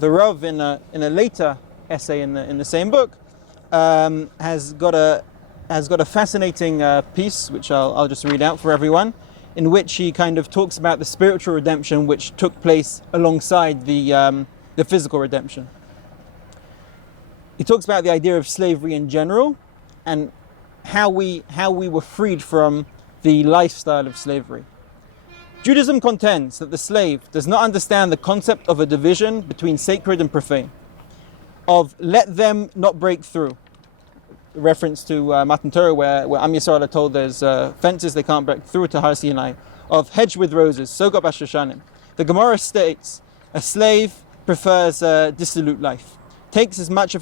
the Rav in a later essay in the same book has got a fascinating piece, which I'll just read out for everyone, in which he kind of talks about the spiritual redemption which took place alongside the physical redemption. He talks about the idea of slavery in general and how we were freed from the lifestyle of slavery. Judaism contends that the slave does not understand the concept of a division between sacred and profane, of let them not break through. Reference to Matan Torah where Am Yisrael are told there's fences they can't break through to Har Sinai, of hedge with roses, Sogab HaShoshanim. The Gemara states a slave prefers a dissolute life, takes as much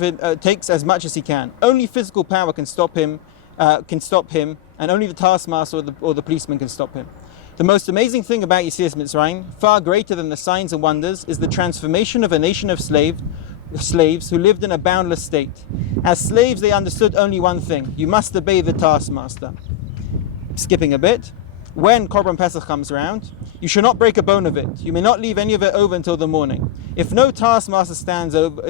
as he can. Only physical power can stop him, and only the taskmaster or the policeman can stop him. The most amazing thing about Yetzias Mitzrayim, far greater than the signs and wonders, is the transformation of a nation of slaves who lived in a boundless state. As slaves, they understood only one thing: you must obey the taskmaster. Skipping a bit, when Korban Pesach comes around, you should not break a bone of it. You may not leave any of it over until the morning. If no taskmaster stands over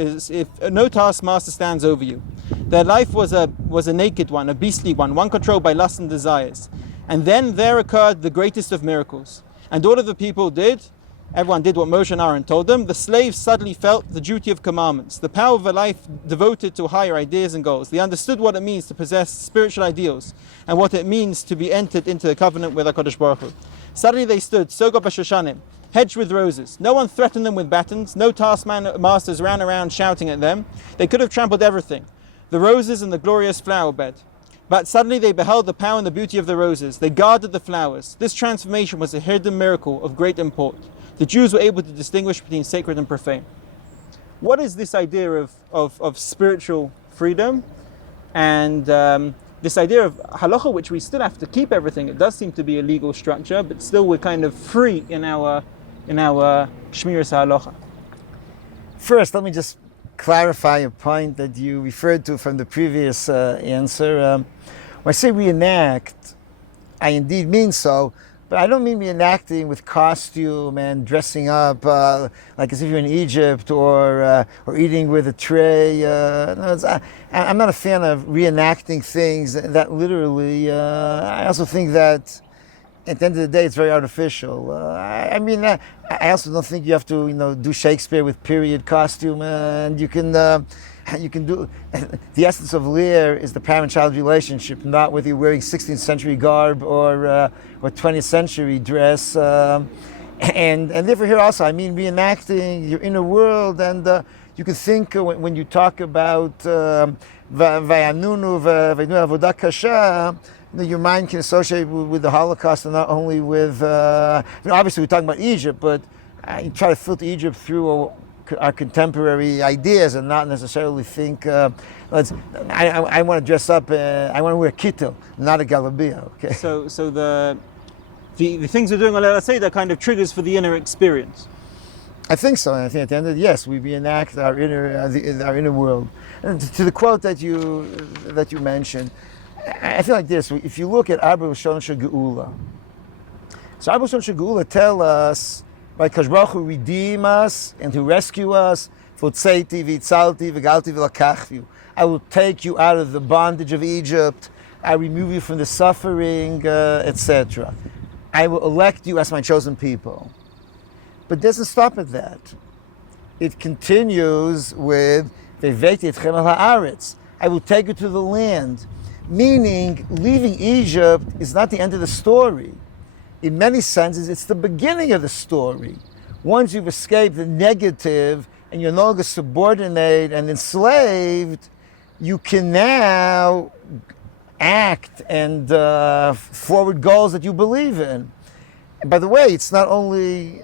you, their life was a naked one, a beastly one controlled by lust and desires. And then there occurred the greatest of miracles. And all of the people everyone did what Moshe and Aaron told them. The slaves suddenly felt the duty of commandments, the power of a life devoted to higher ideas and goals. They understood what it means to possess spiritual ideals and what it means to be entered into the covenant with HaKadosh Baruch Hu. Suddenly they stood, Sogab HaShoshanim, hedged with roses. No one threatened them with batons. No taskmasters ran around shouting at them. They could have trampled everything, the roses and the glorious flower bed. But suddenly they beheld the power and the beauty of the roses. They guarded the flowers. This transformation was a hidden miracle of great import. The Jews were able to distinguish between sacred and profane. What is this idea of spiritual freedom and this idea of halacha, which we still have to keep everything? It does seem to be a legal structure, but still we're kind of free in our shmiras halacha. First, let me just clarify a point that you referred to from the previous answer. When I say reenact, I indeed mean so, but I don't mean reenacting with costume and dressing up like as if you're in Egypt or eating with a tray. I'm not a fan of reenacting things that literally. I also think that at the end of the day, it's very artificial. I also don't think you have to, do Shakespeare with period costume, and you can do. The essence of Lear is the parent-child relationship, not whether you're wearing 16th century garb or 20th century dress. And therefore, here also, I mean reenacting your inner world, and you can think when you talk about Vayanunu Avodah Kasha. Your mind can associate with the Holocaust and not only with, obviously we're talking about Egypt, but you try to filter Egypt through our contemporary ideas and not necessarily think, I want to dress up, I want to wear a kittel, not a galabia, okay? So the things we're doing on Leil HaSeder kind of triggers for the inner experience. I think so, and I think at the end of it, yes, we reenact our inner world. And to the quote that you mentioned, I feel like this: if you look at Arba Shon Geula, so Arba Shon Geula tell us, right, Kadosh Baruch Hu redeem us and to rescue us. V'tzeiti v'tzalti v'galti v'lakachti. I will take you out of the bondage of Egypt. I remove you from the suffering, etc. I will elect you as my chosen people. But it doesn't stop at that. It continues with V'veiti etchem al haaretz. I will take you to the land. Meaning, leaving Egypt is not the end of the story. In many senses, it's the beginning of the story. Once you've escaped the negative and you're no longer subordinate and enslaved, you can now act and forward goals that you believe in. And by the way, it's not only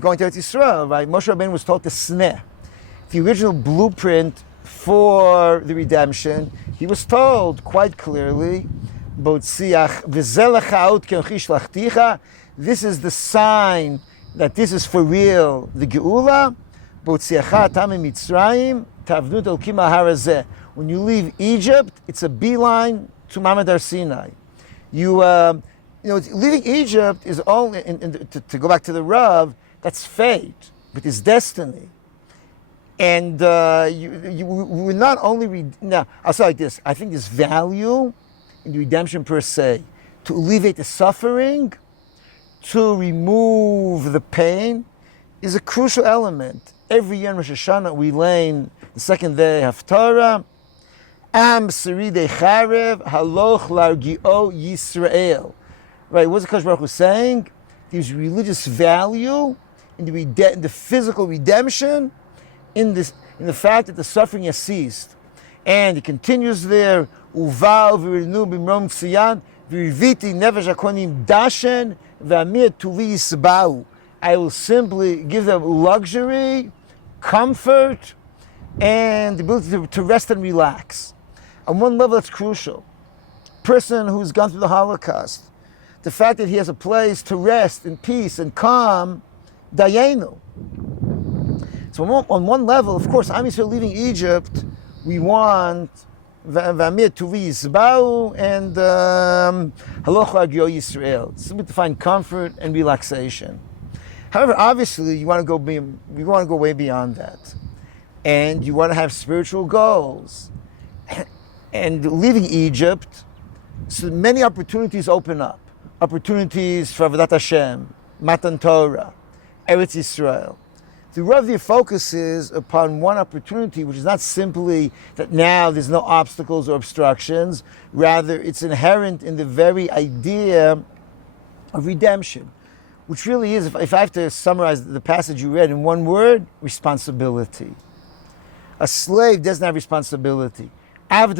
going to Eretz Yisrael, right? Moshe Rabbeinu was told to sneh. The original blueprint for the redemption, he was told quite clearly, this is the sign that this is for real, the Geula. When you leave Egypt, it's a beeline to Mamad Har Sinai. Leaving Egypt is only, to go back to the Rav, that's fate, but it's destiny. And we not only now, I'll say like this. I think there's value in the redemption per se, to alleviate the suffering, to remove the pain, is a crucial element. Every year in Rosh Hashanah we learn the second day Haftarah, Am Seride Charev Haloch Largio Yisrael. Right? What's the Kodesh Baruch Hu saying? There's religious value in the physical redemption, in the fact that the suffering has ceased. And it continues there, Uval v'rinu b'mrom tziyan, v'riviti nefesh hakonim dashen, v'amir tuvi yisbau. I will simply give them luxury, comfort, and the ability to rest and relax. On one level, that's crucial. Person who's gone through the Holocaust, the fact that he has a place to rest in peace and calm, dayenu. So on one level, of course, Am Yisrael leaving Egypt, we want v'amir tuvi yisbau and haloch la'agio Yisrael, simply to find comfort and relaxation. However, obviously, you want to go way beyond that, and you want to have spiritual goals. And leaving Egypt, so many opportunities open up. Opportunities for Avodat Hashem, Matan Torah, Eretz Yisrael. The Rav focuses upon one opportunity, which is not simply that now there's no obstacles or obstructions, rather it's inherent in the very idea of redemption, which really is, if I have to summarize the passage you read in one word, responsibility. A slave doesn't have responsibility. That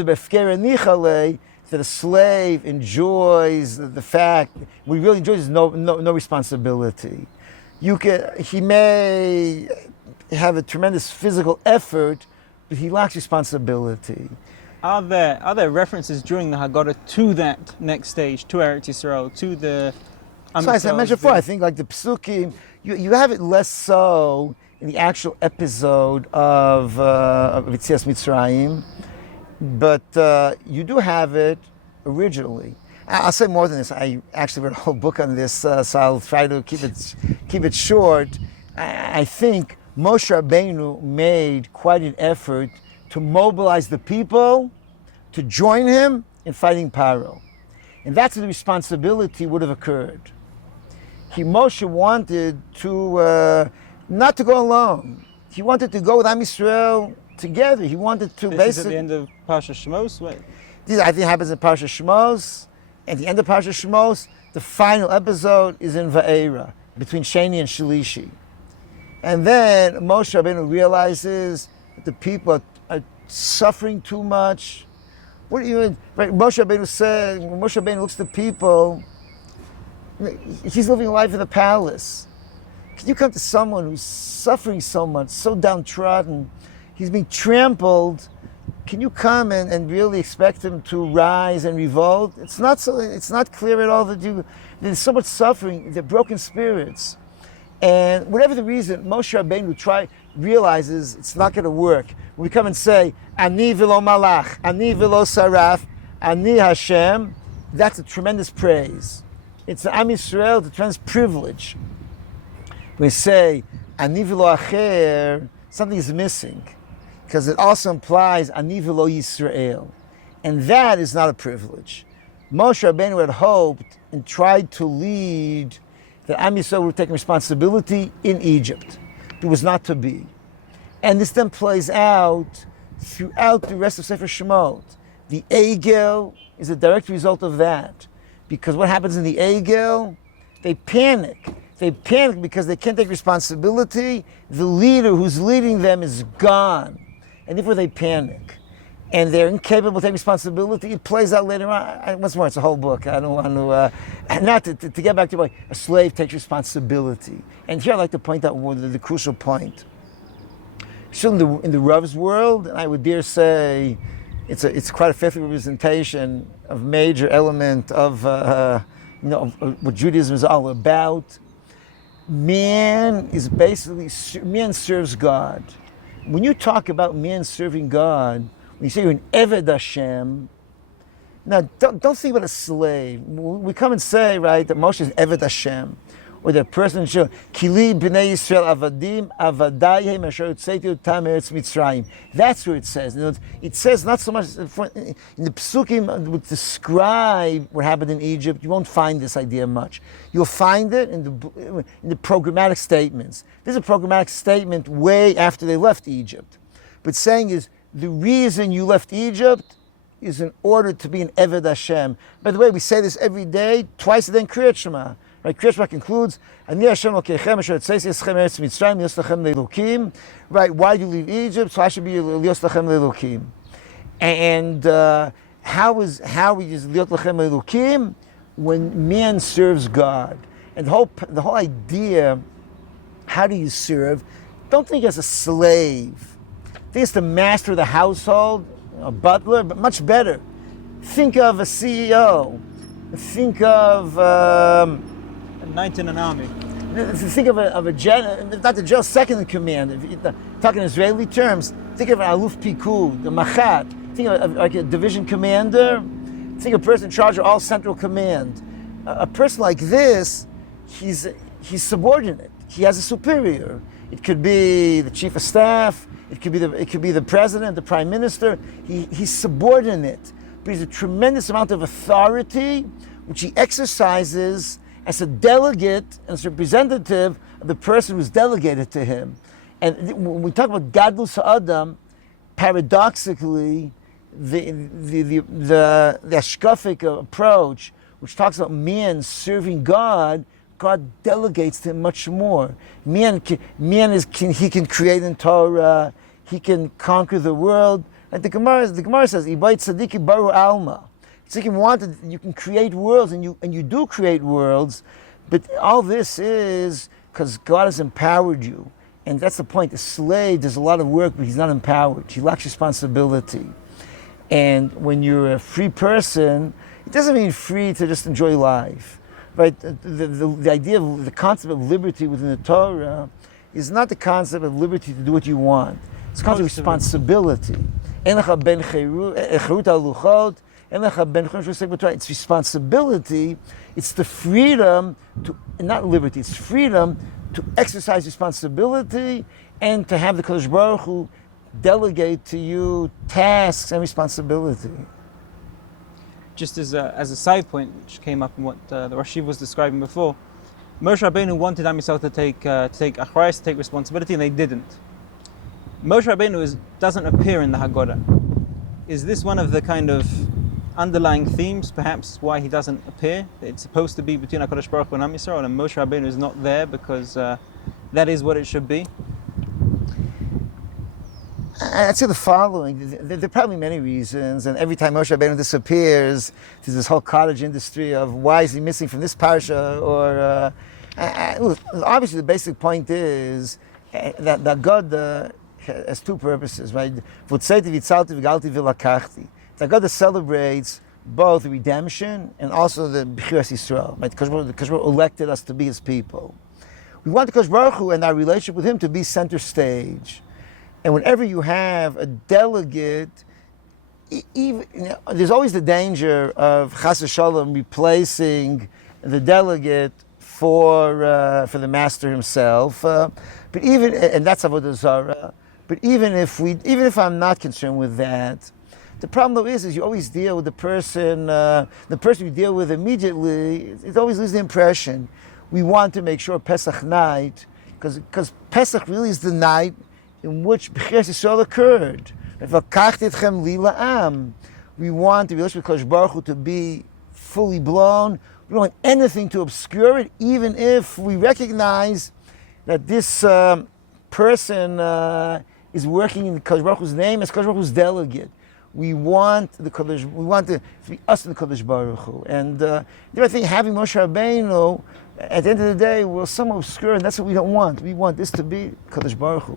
a slave enjoys the fact, what he really enjoys is no responsibility. He may have a tremendous physical effort, but he lacks responsibility. Are there references during the Haggadah to that next stage, to Eretz Yisrael, to the So as I mentioned before, I think like the Psukim, you have it less so in the actual episode of Yetzias Mitzrayim, but you do have it originally. I'll say more than this. I actually read a whole book on this, so I'll try to keep it short. I think Moshe Rabbeinu made quite an effort to mobilize the people to join him in fighting Paro. And that's where the responsibility would have occurred. Moshe wanted to not to go alone. He wanted to go with Am Yisrael together. He wanted to This is at the end of Parsha Shmos? This I think happens in Parsha Shmos. At the end of Parsha Shmos, the final episode is in Va'era, between Sheni and Shalishi. And then Moshe Rabbeinu realizes that the people are suffering too much. What do you mean? Right, Moshe Rabbeinu said, when Moshe Rabbeinu looks at the people, he's living a life in the palace. Can you come to someone who's suffering so much, so downtrodden, he's being trampled? Can you come and really expect him to rise and revolt? It's not clear at all that there's so much suffering, they're broken spirits. And whatever the reason, Moshe Rabbeinu realizes it's not going to work. When we come and say, Ani v'lo malach, Ani v'lo saraf, Ani Hashem, that's a tremendous praise. It's Am Yisrael, it's a tremendous privilege. When we say, Ani v'lo acher, something is missing. Because it also implies Ani v'lo Yisrael. And that is not a privilege. Moshe Rabbeinu had hoped and tried to lead that Am Yisrael would take responsibility in Egypt. It was not to be. And this then plays out throughout the rest of Sefer Shemot. The Egel is a direct result of that. Because what happens in the Egel? They panic. They panic because they can't take responsibility. The leader who's leading them is gone. And therefore they panic. And they're incapable of taking responsibility. It plays out later on. Once more, it's a whole book. I don't want to, not to get back to like a slave takes responsibility. And here I'd like to point out more the crucial point. Still in the Rav's world, and I would dare say it's quite a faithful representation of major element of, of what Judaism is all about. Man serves God. When you talk about man serving God, when you say you're an Eved Hashem, now don't think about a slave. We come and say, right, that Moshe is Eved Hashem. or that person should Kili b'nei Yisrael avadim avadayim asher utzeitu tam eretz Mitzrayim. That's where it says. It says not so much in the Pesukim would describe what happened in Egypt. You won't find this idea much. You'll find it in the programmatic statements. This is a programmatic statement way after they left Egypt. But saying is the reason you left Egypt is in order to be an Eved Hashem. By the way, we say this every day, twice a day in Kriyat Shema. Right, Kriyat Shema concludes, Ani Hashem Elokeichem asher tzeis eschem eretz Mitzrayim lios lachem le'elokim. Right, why do you leave Egypt? So I should be lios lachem le'elokim. And how is lios lachem le'elokim? When man serves God. And the whole idea, how do you serve? Don't think as a slave. Think as the master of the household, a butler, but much better. Think of a CEO. Think of a knight in an army. Think of a general, not the general, second in command. If you're talking Israeli terms, think of an aluf pikud, a machat. Think of like a division commander. Think of a person in charge of all central command. A person like this, he's subordinate. He has a superior. It could be the chief of staff. It could be the president, the prime minister. He's subordinate, but he's a tremendous amount of authority, which he exercises as a delegate, as a representative of the person who's delegated to him. And when we talk about gadlus ha'adam, paradoxically, the ashkafic approach, which talks about man serving God, God delegates to him much more. Man can create in Torah. He can conquer the world. And the Gemara says, "Ibayit tzadiki baru alma." Tzaddikim wanted, you can create worlds, and you do create worlds, but all this is because God has empowered you, and that's the point. The slave does a lot of work, but he's not empowered. He lacks responsibility. And when you're a free person, it doesn't mean free to just enjoy life. Right, the idea of the concept of liberty within the Torah is not the concept of liberty to do what you want. It's the concept of responsibility. It's responsibility. It's the freedom to, not liberty, it's freedom to exercise responsibility and to have the Kadosh Baruch Hu delegate to you tasks and responsibility. Just as a side point, which came up in what the Rosh Yeshiva was describing before, Moshe Rabbeinu wanted Am Yisrael to take achrayus, to take responsibility, and they didn't. Moshe Rabbeinu doesn't appear in the Haggadah. Is this one of the kind of underlying themes, perhaps, why he doesn't appear? It's supposed to be between HaKadosh Baruch Hu and Am Yisrael, and Moshe Rabbeinu is not there because that is what it should be? I'd say the following. There are probably many reasons, and every time Moshe Rabbeinu disappears, there's this whole cottage industry of why is he missing from this parsha, or obviously the basic point is that God has two purposes, right? That God celebrates both redemption and also the B'chiras Yisrael, right? Because we're elected us to be His people. We want the Kadosh Baruch Hu and our relationship with Him to be center stage. And whenever you have a delegate, there's always the danger of Chas v'Shalom replacing the delegate for the master himself. But and that's avodah zarah. But even if I'm not concerned with that, the problem though is you always deal with the person you deal with immediately. It always leaves the impression. We want to make sure Pesach night, because Pesach really is the night in which B'chiras Yisrael occurred. We want the relationship with Kadosh Baruch Hu to be fully blown. We don't want anything to obscure it, even if we recognize that this person is working in the Kadosh Baruch Hu's name as Kadosh Baruch Hu's delegate. We want to be us in the Kadosh Baruch Hu. And I think having Moshe Rabbeinu at the end of the day will somewhat obscure, and that's what we don't want. We want this to be Kadosh Baruch Hu.